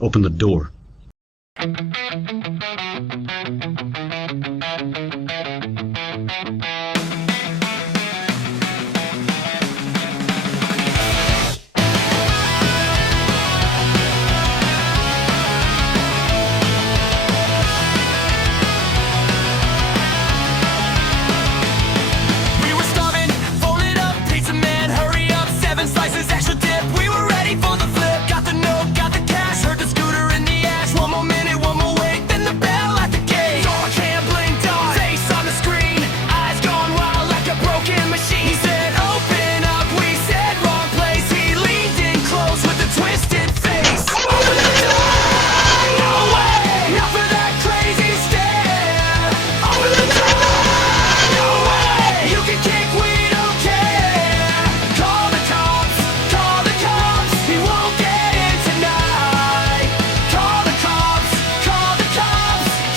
Open the door. Slices, extra dip, we were ready for the flip. Got the note, got the cash, heard the scooter in the ash. One more minute, one more wait, then the bell at the gate. Door can't blink, dot, face on the screen, eyes gone wild like a broken machine. He said, open up, we said wrong place. He leaned in close with a twisted face. Open the door, no way, not for that crazy stare. Open the door, no way, you can kick, we don't care. Call the cops, he won't get in tonight. Call the cops,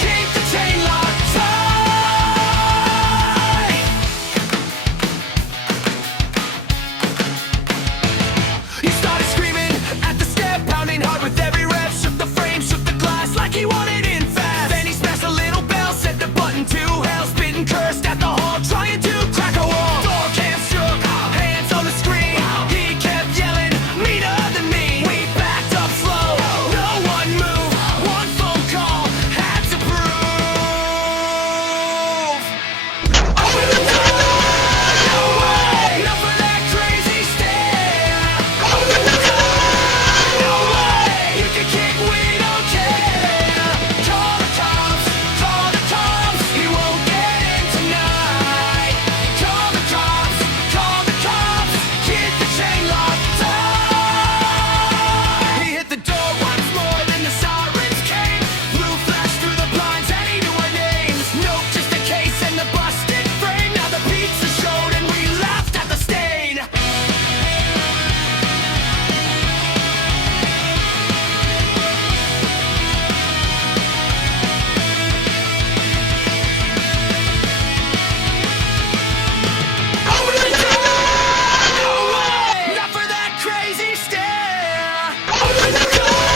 keep the chain locked tight. He started screaming at the step, pounding hard with every rep. Shook the frame, shook the glass like he wanted in fast. Then he smashed a little bell, set the button to hell. Spit and cursed at the hall, trying to crack a wall. Door cam shook, hands on the screen. He kept yelling, meaner than me. We backed up slow, no one moved. One phone call had to prove. Open the door, no way, not for that crazy stare. Open the door, no way, you can kick, we don't care. Call the cops, he won't get in tonight. Call the cops, keep the chain locked tight. He hit the door once more, then the sirens came. Blue flash through the blinds and he knew our names. Note just a case and the busted frame. Now the pizza showed and we laughed at the stain. Open the door, no way, not for that crazy stare. Open the door,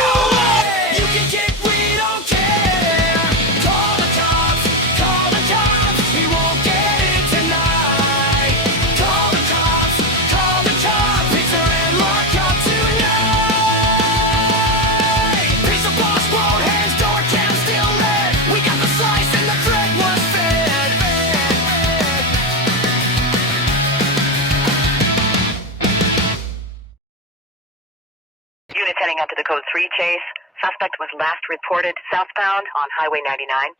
no way, you can kick, we don't care. Call the cops, he won't get in tonight. Call the cops, pizza and lock up tonight. Pizza box, blown hands, door cam still red. We got the slice and the thread was fed. Units heading out to the code 3 chase. Suspect was last reported southbound on Highway 99.